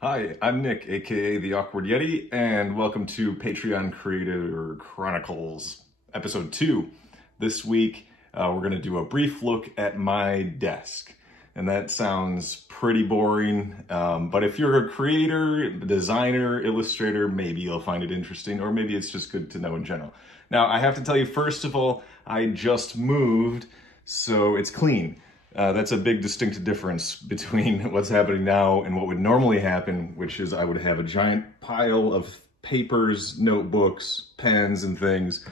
Hi, I'm Nick, aka The Awkward Yeti, and welcome to Patreon Creator Chronicles, Episode 2. This week, we're going to do a brief look at my desk. And that sounds pretty boring, but if you're a creator, designer, illustrator, maybe you'll find it interesting, or maybe it's just good to know in general. Now, I have to tell you, first of all, I just moved, so it's clean. That's a big distinct difference between what's happening now and what would normally happen, which is I would have a giant pile of papers, notebooks, pens, and things.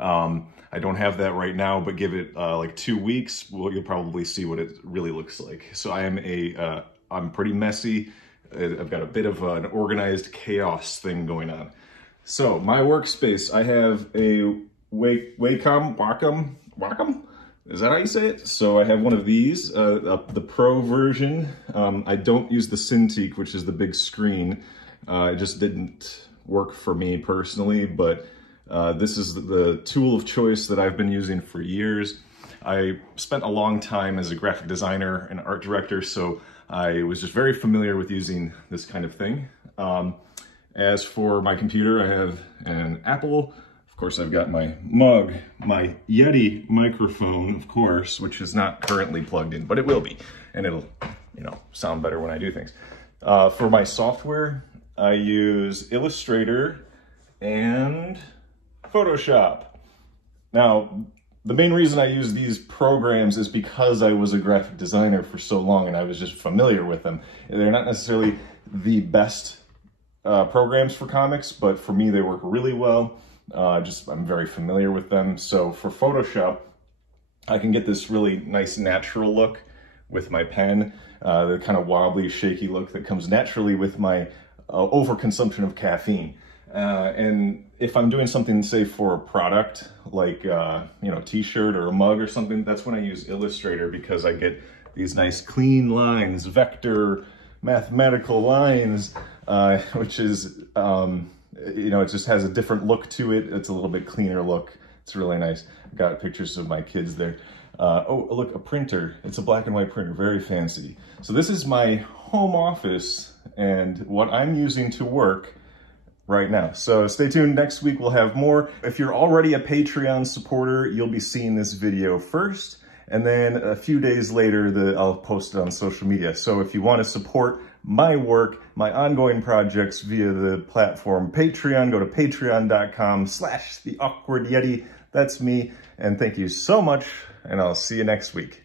I don't have that right now, but give it like 2 weeks, you'll probably see what it really looks like. So I'm pretty messy. I've got a bit of an organized chaos thing going on. So my workspace, I have a Wacom? Is that how you say it? So I have one of these, the Pro version. I don't use the Cintiq, which is the big screen. It just didn't work for me personally, but this is the tool of choice that I've been using for years. I spent a long time as a graphic designer and art director, so I was just very familiar with using this kind of thing. As for my computer, I have an Apple. Of course, I've got my mug, my Yeti microphone, of course, which is not currently plugged in, but it will be, and it'll, sound better when I do things. For my software, I use Illustrator and Photoshop. Now, the main reason I use these programs is because I was a graphic designer for so long and I was just familiar with them. They're not necessarily the best programs for comics, but for me, they work really well. I'm very familiar with them. So for Photoshop, I can get this really nice natural look with my pen, the kind of wobbly, shaky look that comes naturally with my overconsumption of caffeine. And if I'm doing something, say, for a product, like, t-shirt or a mug or something, that's when I use Illustrator, because I get these nice clean lines, vector, mathematical lines, which is, it just has a different look to it. It's a little bit cleaner look. It's really nice. I've got pictures of my kids there. Oh, look, a printer. It's a black and white printer, very fancy. So this is my home office and what I'm using to work right now. So stay tuned. Next week we'll have more. If you're already a Patreon supporter, you'll be seeing this video first, and then a few days later I'll post it on social media. So if you want to support my work, my ongoing projects via the platform Patreon, go to patreon.com/theawkwardyeti. That's me, and thank you so much, and I'll see you next week.